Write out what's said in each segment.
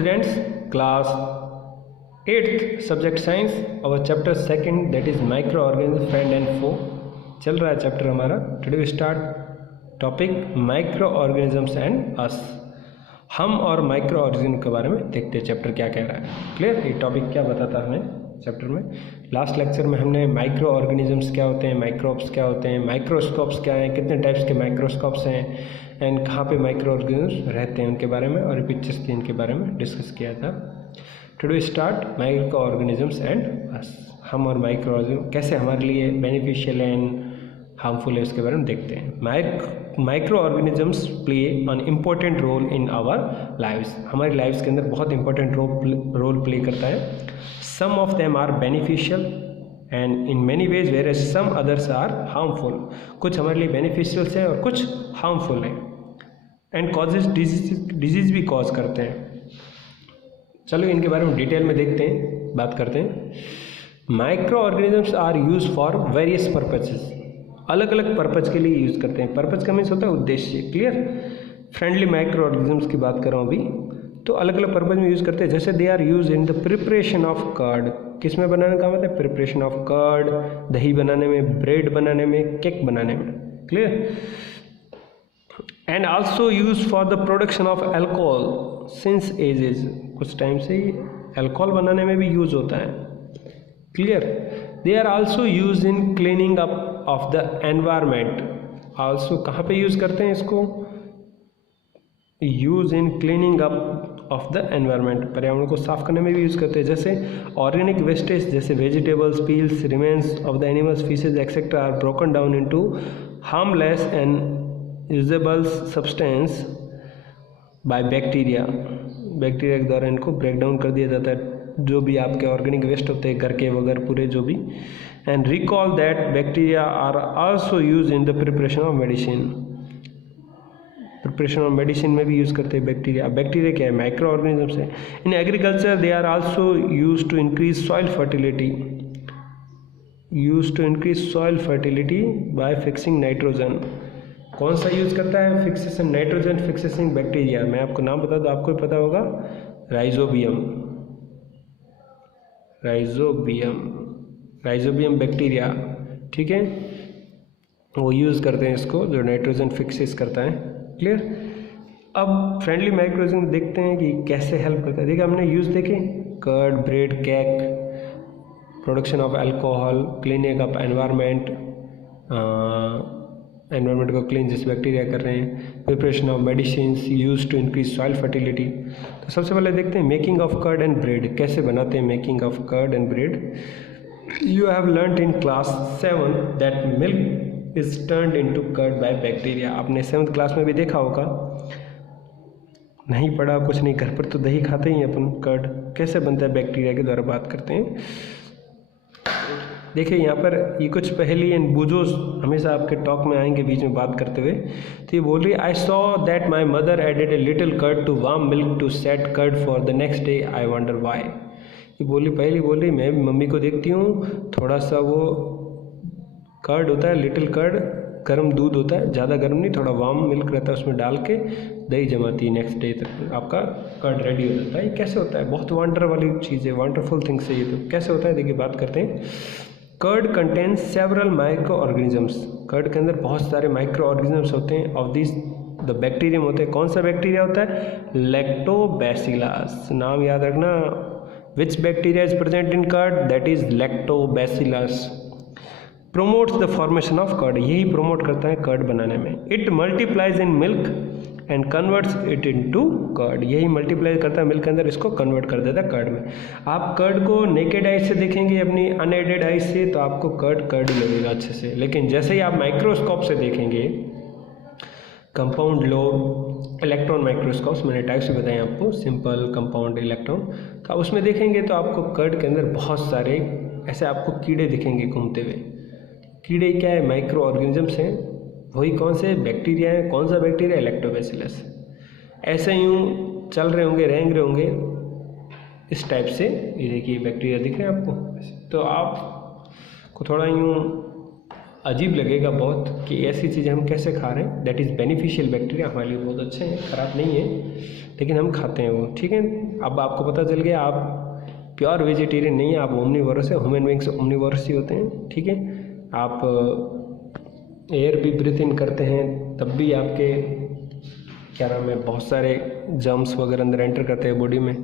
students, class 8th subject science, our chapter 2nd, that is microorganism friend and foe चल रहा है chapter हमारा. Today we start topic microorganisms and us. हम और micro organism के बारे में देखते हैं चैप्टर क्या कह रहा है. क्लियर? ये टॉपिक क्या बताता है हमें चैप्टर में. लास्ट लेक्चर में हमने माइक्रो ऑर्गेनिजम्स क्या होते हैं, माइक्रोब्स क्या होते हैं, माइक्रोस्कोप्स क्या हैं, कितने टाइप्स के माइक्रोस्कोप्स हैं एंड कहाँ पे माइक्रो ऑर्गेनिजम्स रहते हैं उनके बारे में और पिक्चर्स थी इनके बारे में डिस्कस किया था. Today start microorganisms and us. हम और माइक्रो ऑर्गेनिज्म कैसे हमारे लिए बेनिफिशियल एंड हार्मफुल है उसके बारे में देखते हैं. Micro organisms play an important role in our lives. हमारी लाइफ्स के अंदर बहुत इंपॉर्टेंट रोल प्ले करता है. Some of them are beneficial and in many ways where some others are harmful. कुछ हमारे लिए बेनिफिशियल्स हैं और कुछ हार्मफुल हैं एंड कॉजेज डिजीज भी कॉज करते हैं. चलो इनके बारे में डिटेल में देखते हैं, बात करते हैं. Micro organisms are use for various purposes. अलग अलग पर्पज के लिए यूज़ करते हैं. पर्पज का मीन्स होता है उद्देश्य. क्लियर? फ्रेंडली माइक्रो ऑर्गेनिजम्स की बात कर रहा हूँ अभी. तो अलग अलग पर्पज में यूज़ करते हैं. जैसे they are use in the preparation of curd. किस में बनाने का मतलब है? प्रिपरेशन ऑफ कर्ड, दही बनाने में, ब्रेड बनाने में, केक बनाने में. Clear? And also use for the production of alcohol since ages. कुछ टाइम से ही अल्कोहल बनाने में भी यूज होता है. Clear? They are also use in cleaning up of the environment. Also कहाँ पे यूज करते हैं इसको? Use in cleaning up of the environment. पर्यावरण को साफ करने में भी यूज करते हैं. जैसे ऑर्गेनिक वेस्टेज जैसे vegetables, peels, remains of the animals, fishes etcetera are broken down into harmless and usable substance by bacteria. Bacteria के द्वारा इनको ब्रेक डाउन कर दिया जाता है. जो भी आपके ऑर्गेनिक वेस्ट होते हैं घर के वगैरह पूरे जो भी. And recall that bacteria are also use in the preparation of medicine. Preparation of medicine में भी यूज़ करते हैं बैक्टीरिया. बैक्टीरिया क्या है? माइक्रो ऑर्गेनिजम्स है. In agriculture they are also use to increase soil fertility. Use to increase soil fertility by fixing nitrogen. कौन सा use करता है? Fixation, nitrogen fixation bacteria. मैं आपको नाम बता दूँ, आपको पता होगा. राइजोबियम. Rhizobium bacteria. ठीक है, वो यूज़ करते हैं इसको जो नाइट्रोजन फिक्सेस करता है. क्लियर? अब फ्रेंडली माइक्रोऑर्गेनिज्म देखते हैं कि कैसे हेल्प करता है. देखिए हमने यूज़ देखे curd, bread, cake, production of alcohol, cleaning up environment, environment को क्लीन जिस बैक्टीरिया कर रहे हैं, preparation of medicine use to increase soil fertility. तो सबसे पहले देखते हैं making of curd and bread. कैसे बनाते हैं making of curd and bread? You have learned in class 7 that milk is turned into curd by bacteria. आपने 7th class में भी देखा होगा. नहीं पढ़ा कुछ नहीं, घर पर तो दही खाते ही अपन. कर्ड कैसे बनता है? बैक्टीरिया के द्वारा बात करते हैं. देखिए यहाँ पर ये कुछ पहेली एंड बूझोस हमेशा आपके टॉक में आएंगे बीच में बात करते हुए. तो ये बोल रही I saw that my mother added a little curd to warm milk to set curd for the next day. I wonder why. ये बोली पहली बोल रही मैं मम्मी को देखती हूँ थोड़ा सा वो कर्ड होता है, लिटिल कर्ड, गर्म दूध होता है, ज़्यादा गर्म नहीं, थोड़ा वार्म मिल्क रहता है, उसमें डाल के दही जमाती है. नेक्स्ट डे तक आपका कर्ड रेडी हो जाता है. ये कैसे होता है? बहुत वंडर वाली चीज़ है, वंडरफुल थिंग्स है ये. तो कैसे होता है देखिए बात करते हैं. Curd contains several micro organisms. Curd के अंदर बहुत सारे माइक्रो ऑर्गेनिजम्स होते हैं. ऑफ दिस द बैक्टीरियम होते हैं. कौन सा बैक्टीरिया होता है? लैक्टोबैसिलस. नाम याद रखना. Which bacteria is present in curd? That is lactobacillus. Promotes the formation of curd. यही प्रोमोट करता है कर्ड बनाने में. It multiplies in milk and converts it into curd. यही मल्टीप्लाई करता है मिल्क के अंदर, इसको कन्वर्ट कर देता है कर्ड में. आप कर्ड को नेकेड आई से देखेंगे, अपनी अनएडेड आई से, तो आपको कर्ड ही लगेगा अच्छे से. लेकिन जैसे ही आप माइक्रोस्कोप से देखेंगे, कंपाउंड लो, इलेक्ट्रॉन माइक्रोस्कोप्स, मैंने टाइप्स भी बताए आपको, सिंपल, कंपाउंड, इलेक्ट्रॉन. तो आप उसमें देखेंगे तो आपको कर्ड के अंदर बहुत सारे ऐसे आपको कीड़े दिखेंगे घूमते हुए. कीड़े क्या है? माइक्रो ऑर्गेनिजम्स हैं. वही कौन से? बैक्टीरिया है. कौन सा बैक्टीरिया? लैक्टोबैसिलस. ऐसे यूँ चल रहे होंगे, रेंग रहे होंगे इस टाइप से. ये देखिए बैक्टीरिया दिख रहे हैं आपको. तो आपको थोड़ा यूँ अजीब लगेगा बहुत कि ऐसी चीज़ें हम कैसे खा रहे हैं। दैट इज़ बेनिफिशियल बैक्टीरिया, हमारे लिए बहुत अच्छे हैं, ख़राब नहीं है, लेकिन हम खाते हैं वो। ठीक है, अब आपको पता चल गया आप प्योर वेजिटेरियन नहीं है, आप ओमनीवोरस है। ह्यूमन बींग्स ओमनीवोरस ही होते हैं। ठीक है, आप एयर भी ब्रीथ इन करते हैं तब भी आपके क्या नाम है बहुत सारे जर्म्स वगैरह अंदर एंटर करते हैं बॉडी में।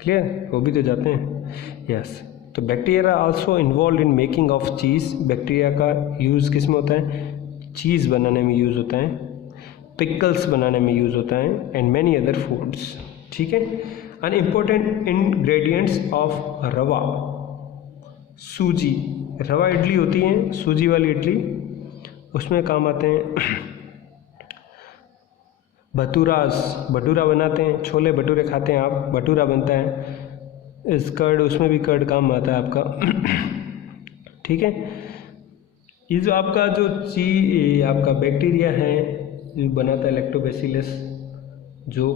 क्लियर, वो भी तो जाते हैं। यस, तो bacteria also involve in making of cheese. Bacteria का यूज़ किस में होता है? चीज़ बनाने में यूज़ होता है, पिकल्स बनाने में यूज़ होता है, एंड मैनी अदर फूड्स। ठीक है, अन इम्पोर्टेंट इंग्रेडिएंट्स ऑफ रवा, सूजी। रवा इडली होती है, सूजी वाली इडली, उसमें काम आते हैं भटूरास, भटूरा बनाते हैं, छोले भटूरे खाते हैं आप, भटूरा बनता है। इस कर्ड, उसमें भी कर्ड काम आता है आपका। ठीक है, ये जो आपका जो आपका बैक्टीरिया है जो बनाता है लैक्टोबैसिलस, जो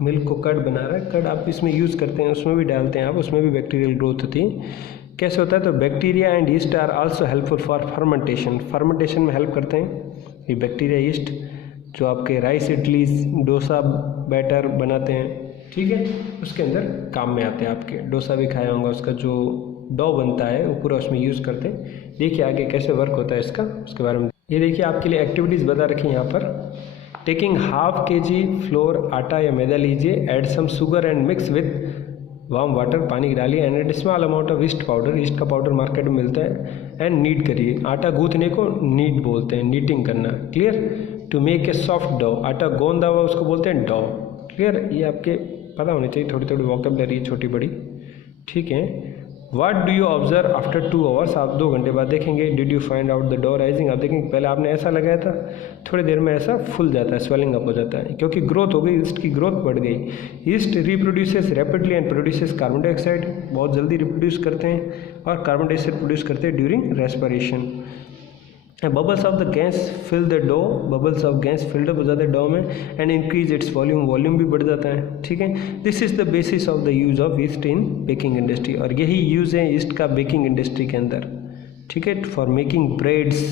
मिल्क को कर्ड बना रहा है, कर्ड आप इसमें यूज़ करते हैं, उसमें भी डालते हैं आप, उसमें भी बैक्टीरियल ग्रोथ होती है। कैसे होता है? तो bacteria and yeast are also helpful for fermentation. Fermentation में हेल्प करते हैं ये बैक्टीरिया ईस्ट, जो आपके राइस इडलीज डोसा बैटर बनाते हैं। ठीक है, उसके अंदर काम में आते हैं आपके। डोसा भी खाया होगा, उसका जो डो बनता है वो पूरा उसमें यूज़ करते हैं। देखिए आगे कैसे वर्क होता है इसका, उसके बारे में ये देखिए आपके लिए एक्टिविटीज़ बता रखी हैं यहाँ पर। टेकिंग हाफ kg फ्लोर, आटा या मैदा लीजिए, add some sugar and mix with warm water, पानी डालिए, and add small amount of yeast powder. Yeast का पाउडर मार्केट में मिलता है। एंड नीट करिए, आटा गूंथने को नीट बोलते हैं, नीटिंग करना। Clear, to make a soft dough, आटा गोंदा हुआ उसको बोलते हैं डो। क्लियर, ये आपके पता होनी चाहिए, थोड़ी थोड़ी वोकैबुलरी छोटी बड़ी। ठीक है, what do you observe after 2 hours, आप 2 घंटे बाद देखेंगे। Did you find out the dough rising, आप देखेंगे पहले आपने ऐसा लगाया था, थोड़ी देर में ऐसा फुल जाता है, स्वेलिंग अप हो जाता है, क्योंकि ग्रोथ हो गई, ईस्ट की ग्रोथ बढ़ गई। East reproduces rapidly and produces carbon dioxide, बहुत जल्दी रिप्रोड्यूस करते हैं और कार्बन डाइऑक्साइड प्रोड्यूस करते हैं during respiration. Bubbles of the gas fill the dough, bubbles of gas filled up हो जाते हैं डो में, and increase its volume, volume भी बढ़ जाता है। ठीक है, this is the basis of the use of yeast in baking industry, और यही यूज़ है ईस्ट का बेकिंग इंडस्ट्री के अंदर। ठीक है, for making breads,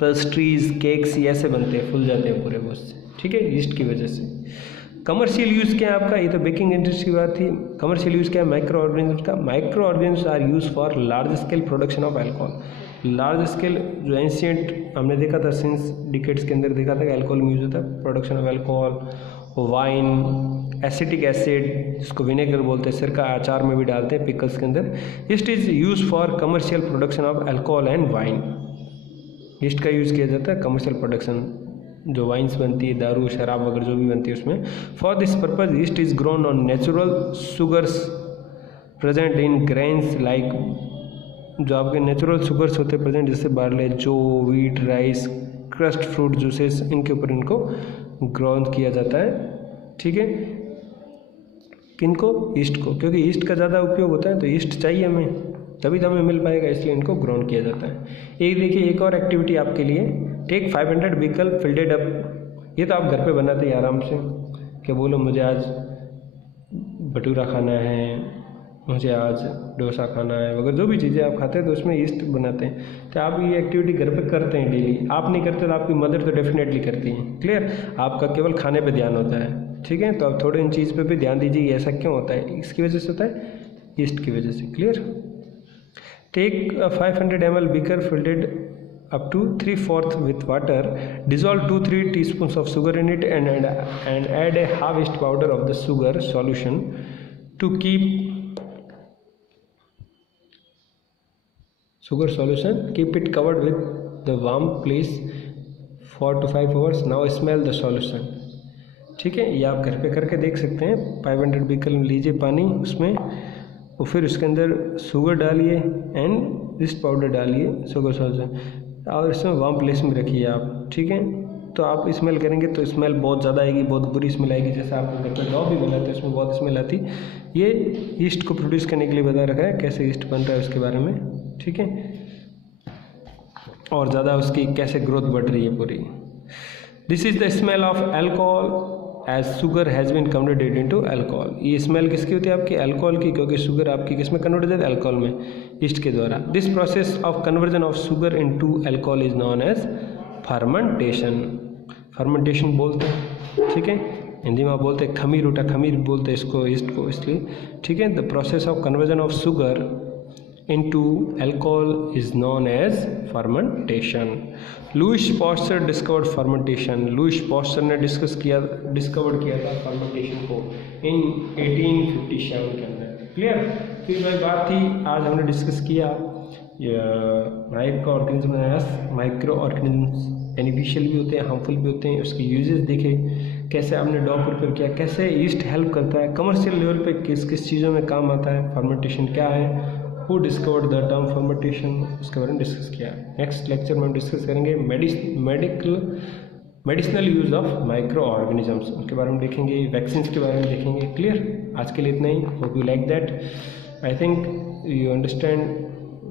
pastries, cakes, ये ऐसे बनते हैं, फूल जाते हैं पूरे बहुत से। ठीक है, ईस्ट की वजह से। कमर्शियल यूज़ क्या है आपका? ये तो बेकिंग इंडस्ट्री की बात थी। कमर्शियल यूज़ क्या है माइक्रो ऑर्गेनिज्म का? Micro organism are use for large scale production of alcohol. Large scale जो एंशियंट हमने देखा था, सिंस डिकेड्स के अंदर देखा था कि अल्कोहल में यूज होता है, production of alcohol, wine, acetic acid जिसको विनेगर बोलते हैं, सिरका अचार में भी डालते हैं, पिकल्स के अंदर। East is use for commercial production of alcohol and wine. East का यूज़ किया जाता है कमर्शियल प्रोडक्शन, जो वाइन्स बनती है, दारू शराब वगैरह जो भी बनती है उसमें। For this purpose east is grown on natural sugars present in grains, like जो आपके नेचुरल शुगर्स होते हैं प्रेजेंट, जैसे बार्ले, जो, wheat, rice, crust fruit juices, इनके ऊपर इनको ग्रोन किया जाता है। ठीक है, किनको? ईस्ट को, क्योंकि ईस्ट का ज़्यादा उपयोग होता है, तो ईस्ट चाहिए हमें, तभी तो हमें मिल पाएगा, इसलिए इनको ग्रोन किया जाता है। एक देखिए एक और एक्टिविटी आपके लिए, टेक 500 व्हीकल फिल्डेड अप। ये तो आप घर पे बनाते हैं आराम से, कि बोलो मुझे आज भटूरा खाना है, मुझे आज डोसा खाना है वगैरह, जो भी चीज़ें आप खाते हैं तो उसमें ईस्ट बनाते हैं। तो आप ये एक्टिविटी घर पे करते हैं डेली, आप नहीं करते तो आपकी मदर तो डेफिनेटली करती हैं। क्लियर, आपका केवल खाने पे ध्यान होता है। ठीक है, तो आप थोड़े इन चीज़ पे भी ध्यान दीजिए, ऐसा क्यों होता है, इसकी वजह से होता है, ईस्ट की वजह से। Clear, take 500 ml beaker filled up to 3/4 with water, dissolve 2-3 teaspoons of sugar in it, and add a half yeast powder of the sugar solution to keep it covered with the warm place 4 to 5 hours. Now smell the solution. ठीक है, ये आप घर पे करके देख सकते हैं। 500 बीकल लीजिए पानी, उसमें और फिर उसके अंदर शुगर डालिए एंड ईस्ट पाउडर डालिए, शुगर सॉल्यूशन, और इसमें वार्म प्लेस में रखिए आप। ठीक है, तो आप स्मेल करेंगे तो स्मेल बहुत ज़्यादा आएगी, बहुत बुरी स्मेल आएगी। जैसे आप घर पर डो भी बनाते हैं उसमें बहुत स्मेल आती। ये ईस्ट को प्रोड्यूस करने के लिए बता रखा है, कैसे ईस्ट बन रहा है उसके बारे में। ठीक है, और ज़्यादा उसकी कैसे ग्रोथ बढ़ रही है पूरी। This is the smell of alcohol as sugar has been converted into alcohol. ये स्मेल किसकी होती है आपकी? अल्कोहल की, क्योंकि शुगर आपकी किस में कन्वर्ट होती है? अल्कोहल में, ईस्ट के द्वारा। This process of conversion of sugar into alcohol is known as fermentation. Fermentation बोलते हैं, ठीक है, हिंदी में आप बोलते हैं खमीर, उठा खमीर बोलते हैं इसको, ईस्ट को, इसलिए, ठीक है। The process of conversion of sugar into alcohol is known as fermentation. Lewis pasture discovered fermentation. Lewis pasture ने डिस्कवर्ड किया था fermentation को इन 1857 के अंदर। क्लियर? फिर वही बात थी, आज हमने डिस्कस किया माइक्रो ऑर्गेनिज्म बेनिफिशियल भी होते हैं, हार्मफुल भी होते हैं, उसके यूजेस देखे, कैसे आपने डॉ प्रिपेयर किया, कैसे ईस्ट हेल्प करता है, कमर्शियल लेवल पे किस किस चीज़ों में काम आता है, फर्मेंटेशन क्या है, who discovered the term fermentation, उसके बारे में डिस्कस किया। नेक्स्ट लेक्चर में हम डिस्कस करेंगे medicinal use of micro organisms, उनके बारे में देखेंगे, वैक्सीन के बारे में देखेंगे। क्लियर? आज के लिए इतना ही। Hope you like that. I think you understand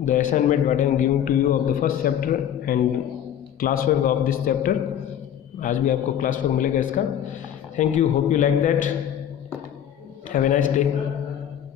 the assignment what I am giving to you of the first chapter and class work of this chapter. आज भी आपको क्लास वर्क मिलेगा इसका। Thank you, hope you like that. Have a nice day.